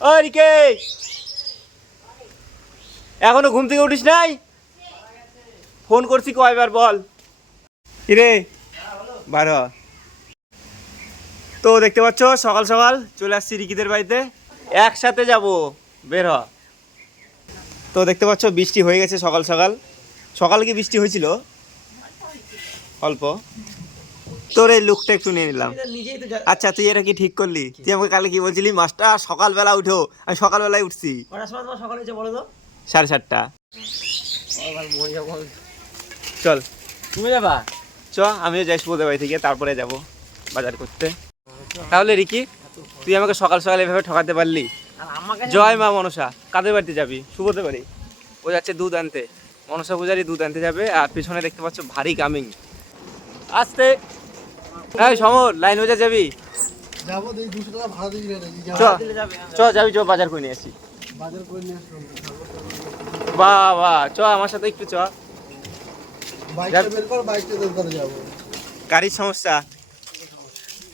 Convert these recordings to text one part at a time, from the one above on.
ও রিকে, এখনো ঘুম থেকে উঠিস নাই? ফোন করছি কয়বার বল। কিরে বার হ। তো দেখতে পাচ্ছ সকাল সকাল চলে আসছি রিকিদের বাড়িতে, একসাথে যাব, বের হ। তো দেখতে পাচ্ছ বৃষ্টি হয়ে গেছে সকাল সকাল। সকাল কি বৃষ্টি হয়েছিল? অল্প। তোর এই লুকটা একটু নিয়ে নিলাম। আচ্ছা তুই এটা কি ঠিক করলি? তুই আমাকে কালে কি বলছিলি মাস্টার সকালবেলা উঠো, আমি সকালবেলায় উঠছি। সকালে যে বলো তো 7:30। চল তুমি যাবা? চ, আমিও যাই সুবোধের বাড়ি থেকে, তারপরে যাব বাজার করতে। তাহলে রিকি তুই আমাকে সকাল সকাল এভাবে ঠকাতে পারলি? জয় মা মনসা। কাদের বাড়িতে যাবি? সুবোধের বাড়ি। ও যাচ্ছে দুধ আনতে, মনসা পূজারি দুধ আনতে যাবে। আর পিছনে দেখতে পাচ্ছ ভারী কামিং আসতে। এই সমর, লাইন বাজার যাবি? যাবো, 200 টাকা ভাড়া দিবি না? চ চ যাবি, চ বাজার করে নিয়ে আসি। বাজার করে নিয়ে আসলাম। বাহ বাহ, চ আমার সাথে একটু চ। বাইকটা বের কর, বাইকটা দরকারে যাবো। গাড়ির সমস্যা,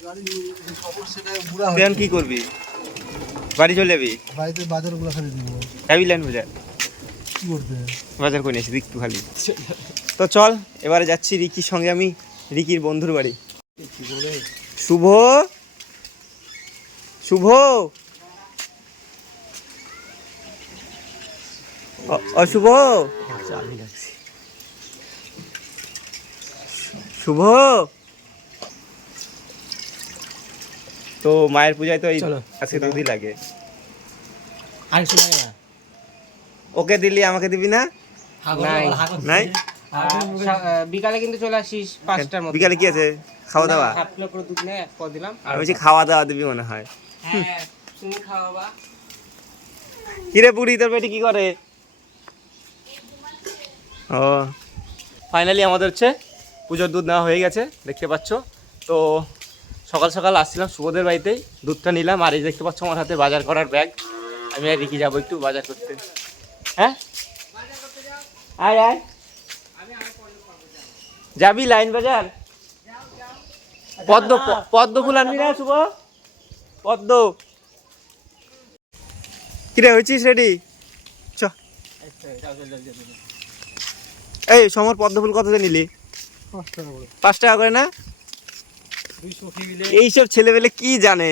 গাড়ি সমস্যাটা বুড়া তুই এখন কি করবি? বাড়ি চলে যাবি? বাড়িতে বাজারগুলো খালি দিব। যাবি লাইন বাজার? কি করতে? বাজার করে নিয়ে আসি একটু খালি। তো চল এবারে যাচ্ছি রিকির সঙ্গে আমি, রিকির বন্ধুর বাড়ি। শুভ, শুভ, অশুভ, শুভ। তো মায়ের পূজায় তো এই আজকে দুধই লাগে। আর কিছু লাগে না? ওকে দিলি, আমাকে দিবি না? নাই নাই। বিকালে কিন্তু চলে আসিস 5টার মধ্যে। বিকালে কি আছে? খাওয়া দাওয়া? 1/2 কিলো করে দুধ নিয়ে 1 পদ দিলাম। আমি বলছি খাওয়া দাওয়া দিবি মনে হয়। হ্যাঁ তুমি খাওয়াবা। কিরে বুড়ি, তোর বেটি কি করে? ও ফাইনালি আমাদের হচ্ছে পুজোর দুধ নেওয়া হয়ে গেছে, দেখতে পাচ্ছ। তো সকাল সকাল আসছিলাম সুবোধের বাড়িতেই, দুধটা নিলাম। আর এই দেখতে পাচ্ছ আমার হাতে বাজার করার ব্যাগ। আমি আর রিকি যাবো একটু বাজার করতে। হ্যাঁ আয় আয়, যাবি লাইন বাজার? পদ্ম, পদ্ম ফুল আনবি না শুভ? পদ্ম। কিরে হয়েছিস রেডি? চ। এই সমর, পদ্ম ফুল কততে নিলি? 5 টাকা করে। 5 টাকা করে না? এইসব ছেলেবেলে কি জানে?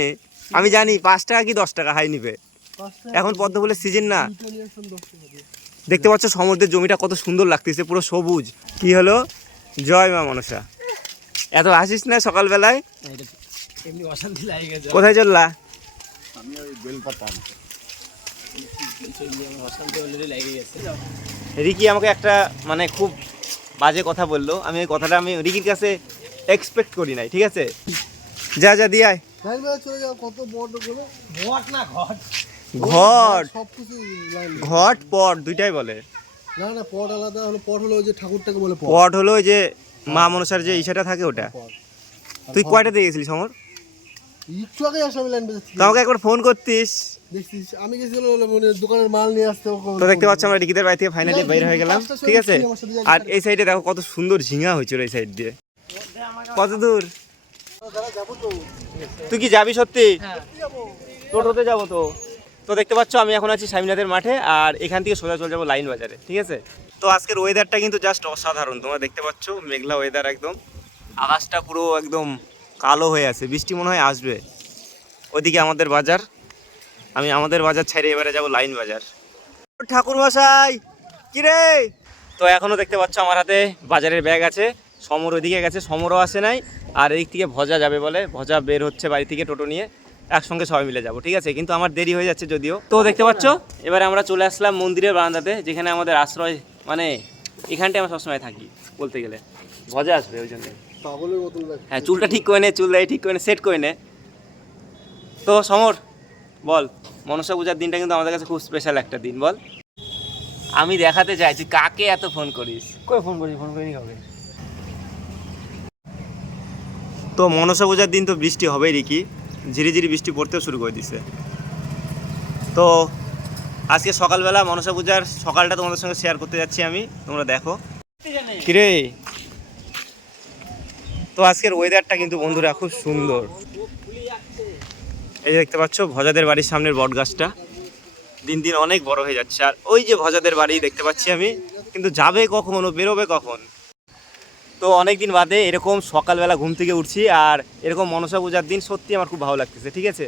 আমি জানি 5 টাকা কি 10 টাকা হাই নিবে। 5 টাকা এখন পদ্ম ফুলের সিজন না। দুটো নিয়ে আসলাম 10 টাকা দিয়ে। দেখতে পাচ্ছ সমুদ্রের জমিটা কত সুন্দর লাগতেছে, পুরো সবুজ। কি হলো? জয় মা মনসা। এত হাসিস না সকালবেলায়? এমনি অশান্তি লাগে গেছে। কোথায় চললা? আমি ওই বেলপাতা আনতে। অশান্তি অলরেডি লাগে গেছে। রিকি আমাকে একটা মানে খুব বাজে কথা বললো। আমি ওই কথাটা আমি রিকির কাছে এক্সপেক্ট করি নাই, ঠিক আছে? যা যা দিয়ে আয়। লাইন বাজার চলে যাও, কত বড় গুলো। ঘট না ঘট। ঘট, সবকিছু লাইন। ঘট পট দুইটাই বলে। না না, পট আলাদা হলো। পট হলো ওই যে ঠাকুরটাকে বলে পট। পট হলো ওই যে মা মনসার যে ইসাটা থাকে ওটা। পট। তুই কয়টা দিয়ে গেছিলিস সমর? একটু আগে আসলাম লাইন বাজার থেকে। তো আমাকে একবার ফোন করতিস। দেখছিস আমি গেছিল মানে দোকানের মাল নিয়ে আসতে। তো দেখতে পাচ্ছ আমরা রিকিদের বাড়ি থেকে ফাইনালি বের হয়ে গেলাম, ঠিক আছে? আর এই সাইডে দেখো কত সুন্দর ঝিঙা হয়েছিল এই সাইড দিয়ে। কত দূর? দাদা যাবো তো। তুই কি যাবি সত্যি? হ্যাঁ টোটোতে যাবো তো। তো দেখতে পাচ্ছ আমি এখন আছি স্বামীনাথের মাঠে, আর এখান থেকে সোজা চলে যাবো লাইন বাজারে, ঠিক আছে? তো আজকের ওয়েদারটা কিন্তু জাস্ট অসাধারণ। তোমরা দেখতে পাচ্ছ মেঘলা ওয়েদার, একদম আকাশটা পুরো একদম কালো হয়ে আছে, বৃষ্টি মনে হয় আসবে। ওইদিকে আমাদের বাজার, আমি আমাদের বাজার ছেড়ে এবারে যাবো লাইন বাজার। ঠাকুর মশাই কিরে? তো এখনও দেখতে পাচ্ছ আমার হাতে বাজারের ব্যাগ আছে। সমর ওইদিকে গেছে, সমরও আসে নাই। আর এদিক থেকে ভজা যাবে বলে, ভজা বের হচ্ছে বাড়ি থেকে টোটো নিয়ে, একসঙ্গে সবাই মিলে যাবো, ঠিক আছে? কিন্তু আমার দেরি হয়ে যাচ্ছে যদিও। তো দেখতে পাচ্ছ এবারে আমরা চলে আসলাম মন্দিরের বারান্দাতে, যেখানে আমাদের আশ্রয়, মানে এখানটায় আমরা সবসময় থাকি বলতে গেলে। ভজা আসবে ওই জন্য। পাগলের মতন লাগে। হ্যাঁ চুলটা ঠিক করে নে, চুল দাড়ি ঠিক করে নে, সেট করে নে। তো সমর বল, মনসা পূজার দিনটা কিন্তু আমাদের কাছে খুব স্পেশাল একটা দিন, বল। আমি দেখাতে চাইছি কাকে এত ফোন করিস। কই ফোন করি? ফোন করিনি কাউকে। তো মনসা পূজার দিন তো বৃষ্টি হবেই রিকি, ঝিরিঝিরি বৃষ্টি পড়তেও শুরু করে দিছে। তো আজকে সকালবেলা মনসা পূজার সকালটা তোমাদের সঙ্গে শেয়ার করতে যাচ্ছি আমি, তোমরা দেখো। কিরে, তো আজকের ওয়েদারটা কিন্তু বন্ধুরা খুব সুন্দর। এই যে দেখতে পাচ্ছ ভজাদের বাড়ির সামনের বট গাছটা দিন দিন অনেক বড় হয়ে যাচ্ছে। আর ওই যে ভজাদের বাড়ি দেখতে পাচ্ছি আমি, কিন্তু যাবে কখন ও বেরোবে কখন? তো অনেক দিন বাদে এরকম সকালবেলা ঘুম থেকে উঠছি, আর এরকম মনসা পূজার দিন সত্যি আমার খুব ভালো লাগতেছে, ঠিক আছে।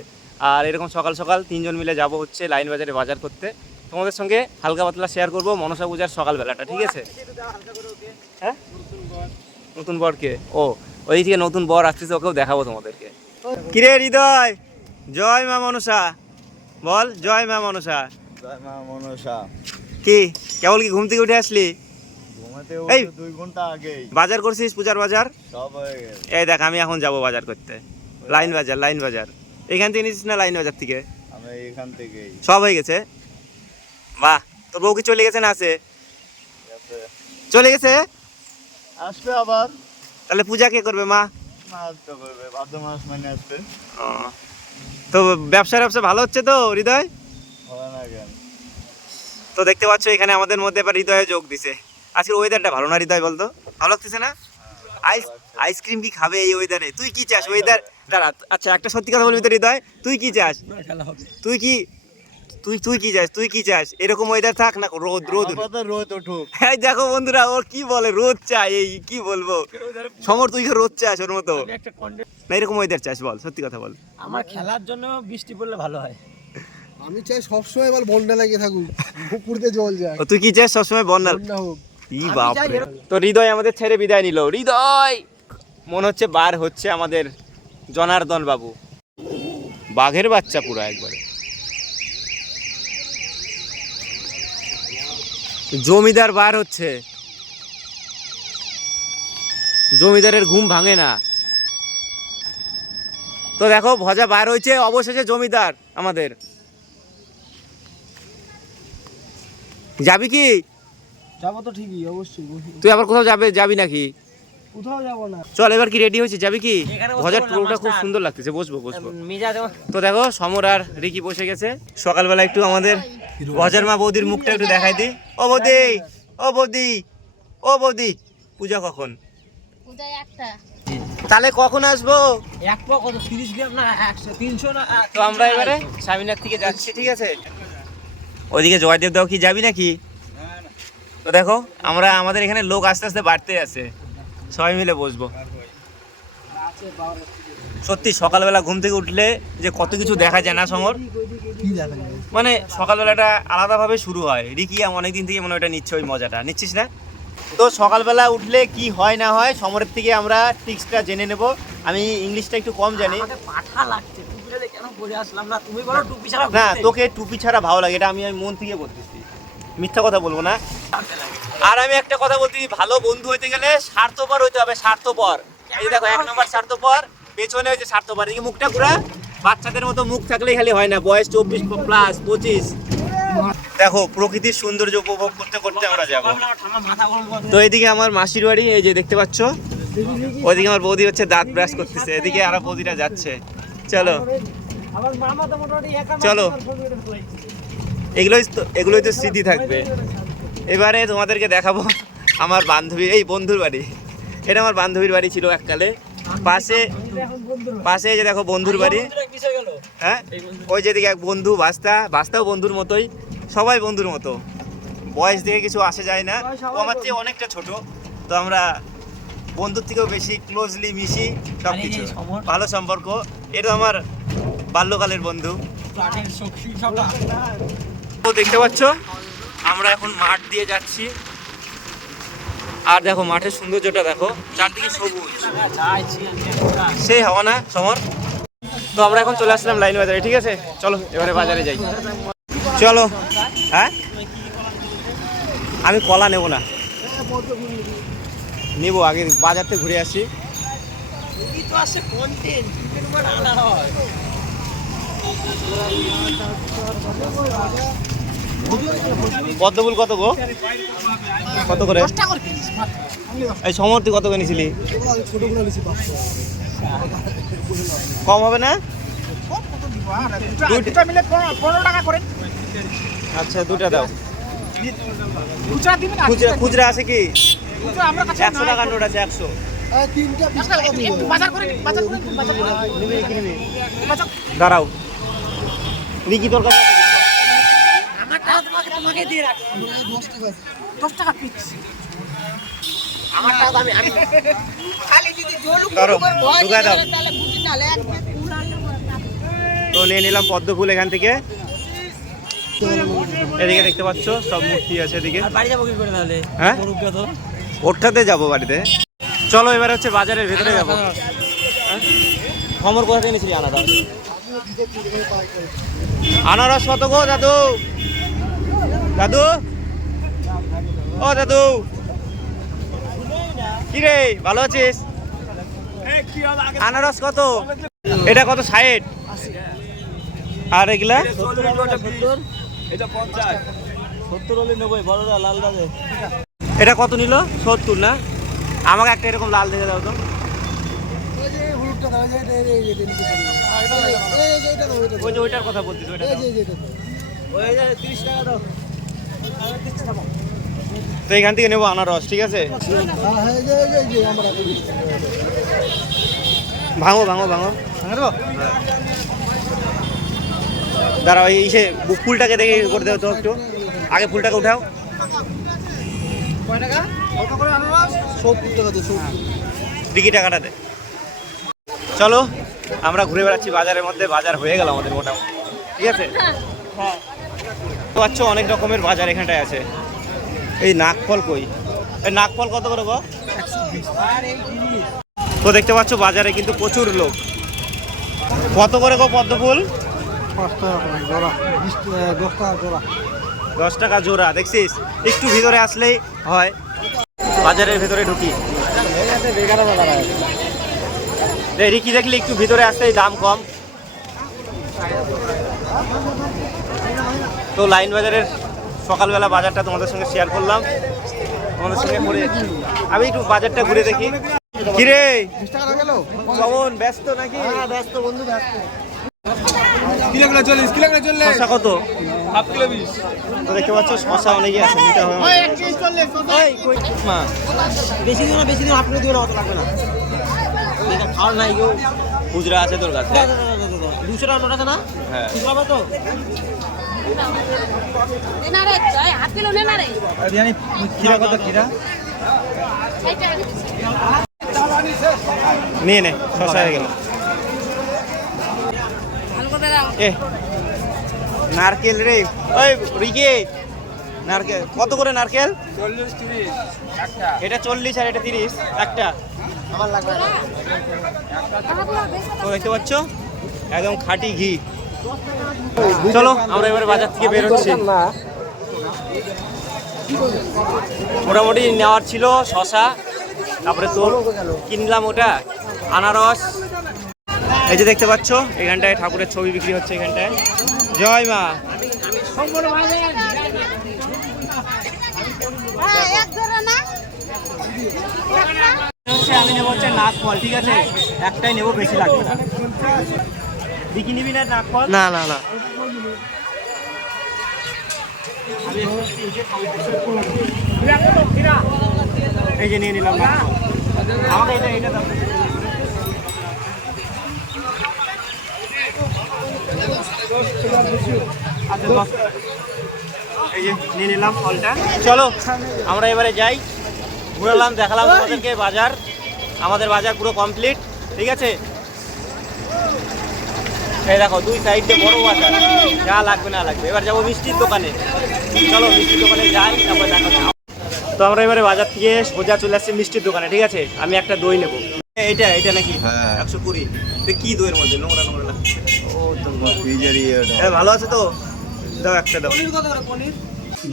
আর এরকম সকাল সকাল 3 জন মিলে যাব হচ্ছে লাইন বাজারে বাজার করতে। তোমাদের সঙ্গে হালকা পাতলা শেয়ার করব মনসা পূজার সকালবেলাটা, ঠিক আছে। হ্যাঁ, নতুন বরকে ও ওই থেকে নতুন বর আসতেছে, ওকেও দেখাবো তোমাদেরকে। কিরে হৃদয়, জয় মা মনসা বল, জয় মা মনসা। জয় মা মনসা। কি কেবল কি ঘুম থেকে উঠে আসলি? ঘুমাতে এই 2 ঘন্টা আগেই বাজার করছিস, পূজার বাজার? সব হয়ে গেছে। এই দেখ আমি এখন যাব বাজার করতে, লাইন বাজার। লাইন বাজার এখান থেকে নিয়েছিস না লাইন বাজার থেকে? আমি এখান থেকেই। সব হয়ে গেছে? বাহ, তোর বউ কি চলে গেছে না আছে? চলে গেছে? আসবে আবার। তাহলে পূজা কে করবে? মা। মাছ তো করবে, ভাদ্র মাস মানে আসবে। ও, তো ব্যবসা ভালো হচ্ছে তো হৃদয়? ভালো না কেন? তো দেখতে পাচ্ছ এখানে আমাদের মধ্যে এবার হৃদয়ে যোগ দিছে। আজকের ওয়েদারটা ভালো না হৃদয়, বলতো ভালো লাগতেছে না? আইসক্রিম কি খাবে এই ওয়েদারে? তুই কি চাস ওয়েদার? দাঁড়া, আচ্ছা একটা সত্যি কথা বলবি তো হৃদয়, তুই কি চাস? তুই কি তুই কি চাস? তুই কি চাস এরকম ওয়েদার থাক না রোদ? আপাতত রোদ উঠুক। এই দেখো বন্ধুরা, ওর কি বলে রোদ চাই, এই কি বলবো সমর, তুই কি রোদ চাস ওর মতো না এরকম ওয়েদার চাস? বল সত্যি কথা বল। আমার খেলার জন্য বৃষ্টি পড়লে ভালো হয়। আমি চাই সবসময় এবার বন্যা লাগে থাকুক, পুকুরতে জল যায়। ও, তুই কি চাস সবসময় বন্যা? বন্যা হোক। ই বাপ রে। তো হৃদয় আমাদের ছেড়ে বিদায় নিল। হৃদয় মনে হচ্ছে বার হচ্ছে আমাদের জনার্দন বাবু, বাঘের বাচ্চা পুরো একবারে। জমিদার বার হচ্ছে, জমিদারের ঘুম ভাঙে না। তো দেখো ভজা বার হয়েছে, অবশেষে জমিদার আমাদের। যাবি কি? যাবো তো ঠিকই, অবশ্যই। তুই আবার কোথাও যাবি নাকি? কোথাও যাবো না। চল এবার কি রেডি হয়েছে, যাবি কি? এখানে বসবো ভজার না, টোলটা খুব মাস্টার। সুন্দর লাগতেছে, বসবো। মিজাজ তো দেখো সমর আর রিকি বসে গেছে। সকালবেলা একটু আমাদের ভজার মা বৌদির মুখটা একটু দেখাই দিই। ও বৌদি, ও বৌদি, ও বৌদি, পূজা কখন? পূজায় একটা। তাহলে কখন আসবো? এক পা কত 30 গ্রাম না 100 300 না? তো আমরা এবারে স্বামীনাথ থেকে যাচ্ছি, ঠিক আছে। ওইদিকে জয়দেব দাও কি যাবি নাকি? তো দেখো আমরা আমাদের এখানে লোক আস্তে আস্তে বাড়তে আছে, সবাই মিলে বসবো। সত্যি সকালবেলা ঘুম থেকে উঠলে যে কত কিছু দেখা যায় না সমর? কি দেখা যায়? মানে সকালবেলাটা আলাদাভাবে শুরু হয়। রিকি অনেকদিন থেকে মনে ওটা নিচ্ছে, ওই মজাটা নিচ্ছিস না? তো সকালবেলা উঠলে কি হয় না হয় সমরের থেকে আমরা টিক্সটা জেনে নেব। আমি ইংলিশটা একটু কম জানি। আমাকে পাঠা লাগছে, টুপিটা কেন পরে আসলাম না? তুমি বলো টুপি ছাড়া না, ঘুরতে। তোকে টুপি ছাড়া ভালো লাগে, এটা আমি মন থেকে বলতেছি, মিথ্যা কথা বলবো না। আর আমি একটা কথা বলতে, ভালো বন্ধু হইতে গেলে স্বার্থপর হইতে হবে, স্বার্থপর। এই দেখো 1 নম্বর স্বার্থপর, পেছনে হয়েছে স্বার্থপর। এদিকে মুখটা পুরা বাচ্চাদের মতো মুখ থাকলেই খালি হয় না, বয়স 24 প্লাস 25। দেখো প্রকৃতির সৌন্দর্য উপভোগ করতে করতে আমরা যাবো। ঠান্ডা মাথা গরম করে। তো এদিকে আমার মাসির বাড়ি, এই যে দেখতে পাচ্ছ। ওইদিকে আমার বৌদি হচ্ছে দাঁত ব্রাশ করতেছে, এদিকে আরো বৌদিরা যাচ্ছে। চলো আমার মামা তো মোটামুটি একা চলো, এগুলোই তো স্মৃতি থাকবে। এবারে তোমাদেরকে দেখাবো আমার বান্ধবী, এই বন্ধুর বাড়ি। এটা আমার বান্ধবীর বাড়ি ছিল এককালে। পাশে এই যে দেখো বন্ধুর বাড়ি। হ্যাঁ, ওই যেদিকে এক বন্ধু বাস্তাও বন্ধুর মতোই, সবাই বন্ধুর মতো। বয়স দেখে কিছু আসে যায় না, ও আমার চেয়ে অনেকটা ছোট। তো আমরা বন্ধুর থেকেও বেশি ক্লোজলি মিশি, সব কিছু ভালো সম্পর্ক। এটা আমার বাল্যকালের বন্ধু। তো দেখতে পাচ্ছ আমরা এখন মাঠ দিয়ে যাচ্ছি, আর দেখো মাঠের সৌন্দর্যটা দেখো, চারদিকে সবুজ, সেই হাওয়া না সমর। তো আমরা এখন চলে আসলাম লাইন বাজারে, ঠিক আছে। চলো এবারে বাজারে যাই, চলো। হ্যাঁ, আমি কলা নেব না, নেবো আগে বাজার থেকে ঘুরে আসি। পদ্মফুল কত গো? কত করে? এই সমর তুই কত করে নিছিলি? ছোটগুলো বেশি 500। কম হবে না? দুটো মিলে 15 টাকা করে। আচ্ছা দুটা দাও। খুচরা দিবি না? খুচরা আছে কি? খুচরা আমরা কাছে 100 টাকার নোট আছে, 100। তিনটা 20 টাকা দিবো। বাজার করে বাজার করে নিবি কি নিবি? দাঁড়াও। রিকি তোর কাছে আমার টাকা তোমাকে দিয়ে রাখছি 10 টাকা পিস আমার টাকা আমি খালি যদি জলু ধরো, করে ভয় ঢুকায় দাও। তাহলে বুঝি না এক তো নিয়ে নিলাম পদ্ম ফুল এখান থেকে। এদিকে দেখতে পাচ্ছ সব মূর্তি আছে এদিকে। বাড়ি যাবো কি করে তাহলে হ্যাঁ ওঠাতে যাবো বাড়িতে। চলো এবার হচ্ছে বাজারের ভেতরে যাবো। খবর কোথা থেকে এনেছিলি আনারস? আনারস কত গো দাদু? দাদু ও দাদু কি রে ভালো আছিস? আনারস কত? এটা কত? 60। আর এগুলা এটা কত নিল? 70 না? আমাকে একটা এরকম লাল দেখে দাও তো। ওই যে ওইটার কথা বলছিস ওইটা দাও। তো এখান থেকে নেবো আনারস, ঠিক আছে? ভাঙো ভাঙো ভাঙো দাঁড়াও, এই সে ফুলটাকে দেখে করে দেও তো একটু। আগে ফুলটাকে উঠাও। দিকি টাকাটা দে। চলো আমরা ঘুরে বেড়াচ্ছি বাজারের মধ্যে। বাজার হয়ে গেল আমাদের মোটামুটি, ঠিক আছে? পাচ্ছ অনেক রকমের বাজার এখানটায় আছে। এই নাকফল কই? এই নাকফল কত করে গো? তো দেখতে পাচ্ছ বাজারে কিন্তু প্রচুর লোক। কত করে গো পদ্ম ফুল? 10 টাকা জোড়া। দেখছিস, একটু ভিতরে আসলেই হয়। বাজারের ভিতরে ঢুকি। রিকি দেখলি একটু ভিতরে আসলেই দাম কম। তো লাইন বাজারের সকালবেলা বাজারটা তোমাদের সঙ্গে শেয়ার করলাম। তোমাদের সঙ্গে করে আমি একটু বাজারটা ঘুরে দেখি। কিরে কেমন, ব্যস্ত নাকি? ব্যস্ত বন্ধু ব্যস্ত। শশা কত? তো দেখতে পাচ্ছ শশা অনেকই আছে, নিতে হবে। মা বেশি দিন আপনি দিবেন অত লাগবে না এটা খাওয়ার নাই কেউ খুচরা আছে তোর কাছে? 200 টাকা নোট আছে না? হ্যাঁ। খুচরা হবে তো খিরা কত? খিরা নিয়ে নে, শশা হয়ে গেল। এ নারকেল রে, ওই রিকি নারকেল কত করে? নারকেল 40-30 একটা এটা 40 আর এটা 30 একটা। আমার লাগবে না তো দেখতে পাচ্ছ একদম খাঁটি ঘি। চলো আমরা এবারে বাজার থেকে বেরোচ্ছি। মোটামুটি নেওয়ার ছিল শশা, তারপরে তোর কিনলাম ওটা আনারস। এই যে দেখতে পাচ্ছ এখানটায় ঠাকুরের ছবি বিক্রি হচ্ছে এখানটায়। জয় মা। আমি নেবো হচ্ছে নাকফল, ঠিক আছে? একটাই নেবো, বেশি লাগবে না। বিকি নিবি না নাকফল? না না না এই যে নিয়ে নিলাম নাকফল। আমাকে এটা দাও। আচ্ছা এই যে নিয়ে নিলাম ফলটা। চলো আমরা এবারে যাই। ঘুরালাম, দেখালাম তোমাদেরকে বাজার। আমাদের বাজার পুরো কমপ্লিট, ঠিক আছে? এই দেখো দুই সাইডে বড় বাজার, যা লাগবে না লাগবে। এবার যাবো মিষ্টির দোকানে। চলো মিষ্টির দোকানে যাই, তারপরে দেখা যাবে। তো আমরা এবারে বাজার থেকে সোজা চলে আসছি মিষ্টির দোকানে, ঠিক আছে? আমি একটা দই নেবো। এটা নাকি 120? কি দইয়ের মধ্যে নোংরা নোংরা লাগছে। ভালো আছে তো? দাও একটা দাও।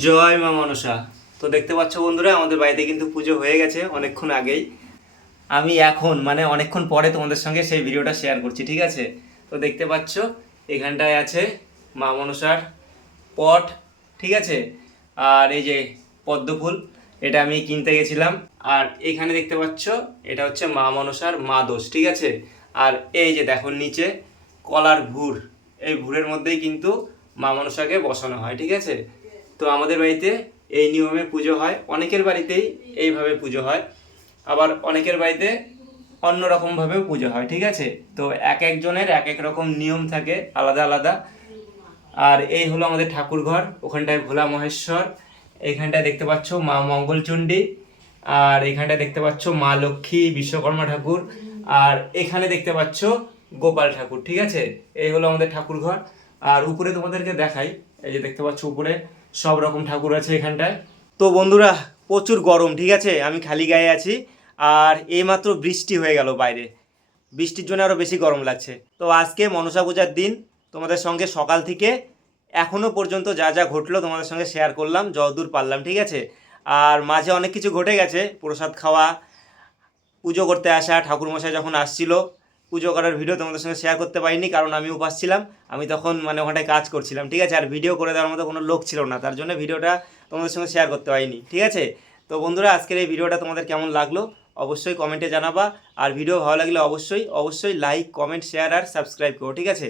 জয় মা মনসা। তো দেখতে পাচ্ছ বন্ধুরা আমাদের বাড়িতে কিন্তু পুজো হয়ে গেছে অনেকক্ষণ আগেই। আমি এখন মানে অনেকক্ষণ পরে তোমাদের সঙ্গে সেই ভিডিওটা শেয়ার করছি, ঠিক আছে? তো দেখতে পাচ্ছ এখানটায় আছে মা মনসার পট, ঠিক আছে? আর এই যে পদ্ম ফুল, এটা আমি কিনতে গেছিলাম। আর এখানে দেখতে পাচ্ছ এটা হচ্ছে মা মনসার মা দোষ, ঠিক আছে? আর এই যে দেখো নিচে কলার ভুর, এই ভুরের মধ্যেই কিন্তু মা মনসাকে বসানো হয়, ঠিক আছে? তো আমাদের বাড়িতে এই নিয়মে পুজো হয়। অনেকের বাড়িতেই এইভাবে পুজো হয়, আবার অনেকের বাড়িতে অন্য রকমভাবেও পুজো হয়, ঠিক আছে? তো এক একজনের এক এক রকম নিয়ম থাকে, আলাদা আলাদা। আর এই হলো আমাদের ঠাকুর ঘর, ওখানটায় ভোলা মহেশ্বর, এইখানটায় দেখতে পাচ্ছ মা মঙ্গলচণ্ডী, আর এখানটায় দেখতে পাচ্ছ মা লক্ষ্মী বিশ্বকর্মা ঠাকুর, আর এখানে দেখতে পাচ্ছ গোপাল ঠাকুর। ঠিক আছে, এই হলো আমাদের ঠাকুর ঘর। আর উপরে তোমাদেরকে দেখাই, এই যে দেখতে পাচ্ছ উপরে সব রকম ঠাকুর আছে এখানটায়। তো বন্ধুরা প্রচুর গরম, ঠিক আছে, আমি খালি গায়ে আছি, আর এইমাত্র বৃষ্টি হয়ে গেল বাইরে, বৃষ্টির জন্য আরও বেশি গরম লাগছে। তো আজকে মনসা পূজার দিন তোমাদের সঙ্গে সকাল থেকে এখনও পর্যন্ত যা যা ঘটলো তোমাদের সঙ্গে শেয়ার করলাম যতদূর পারলাম, ঠিক আছে। আর মাঝে অনেক কিছু ঘটে গেছে, প্রসাদ খাওয়া, পুজো করতে আসা, ঠাকুরমশাই যখন আসছিল পুজো করার ভিডিও তোমাদের সঙ্গে শেয়ার করতে পারিনি, কারণ আমি উপাস ছিলাম, আমি তখন মানে ওখানটায় কাজ করছিলাম, ঠিক আছে। আর ভিডিও করে দেওয়ার মতো কোনো লোক ছিল না, তার জন্য ভিডিওটা তোমাদের সঙ্গে শেয়ার করতে পারিনি, ঠিক আছে। তো বন্ধুরা আজকের এই ভিডিওটা তোমাদের কেমন লাগলো অবশ্যই কমেন্টে জানাবা, আর ভিডিও ভালো লাগলে অবশ্যই লাইক কমেন্ট শেয়ার আর সাবস্ক্রাইব করো, ঠিক আছে।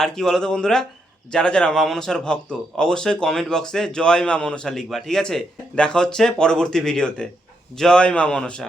আর কি বলো তো বন্ধুরা, যারা যারা মা মনসার ভক্ত অবশ্যই কমেন্ট বক্সে জয় মা মনসা লিখবা, ঠিক আছে। দেখা হচ্ছে পরবর্তী ভিডিওতে। জয় মা মনসা।